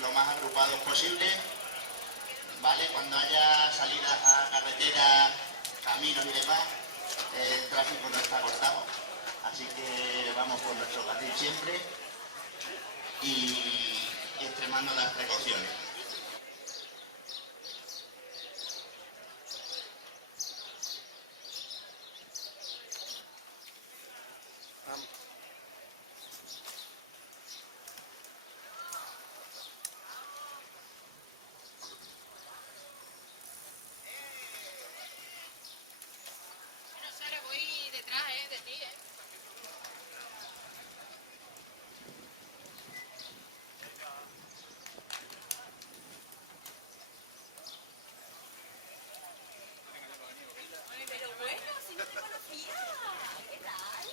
Lo más agrupados posible, ¿vale? Cuando haya salidas a carretera, caminos y demás, el tráfico no está cortado, así que vamos por nuestro carril siempre y extremando las precauciones. Voy detrás, de ti, Pero bueno, si no te conocía, ¿qué tal?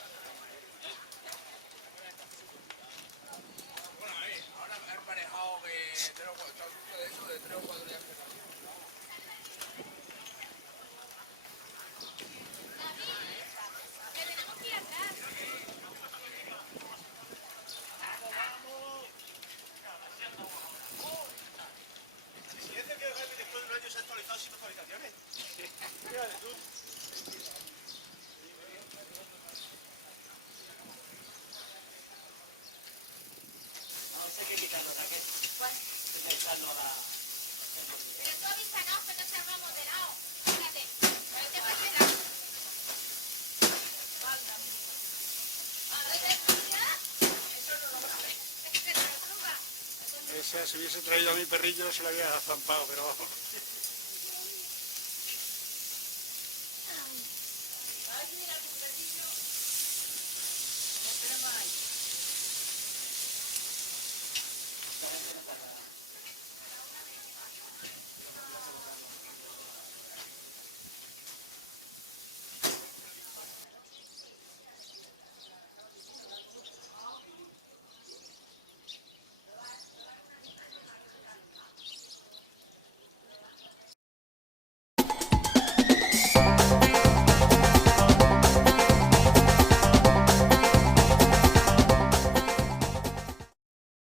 Bueno, ahora he emparejado que tengo de eso de 3 o 4 días que salió. Que tenemos que ir atrás. Si es que después de un año se ha actualizado sin actualizaciones. Fíjate tú. No sé qué quitarlo, Raquel. ¿Cuál? Echarlo a la... Pero tú avísanos que no salgamos de lado. Fíjate, este va a quedar. Si hubiese traído a mi perrillo se lo había zampado, pero vamos. Ay, mira tu perrillo. No espera más.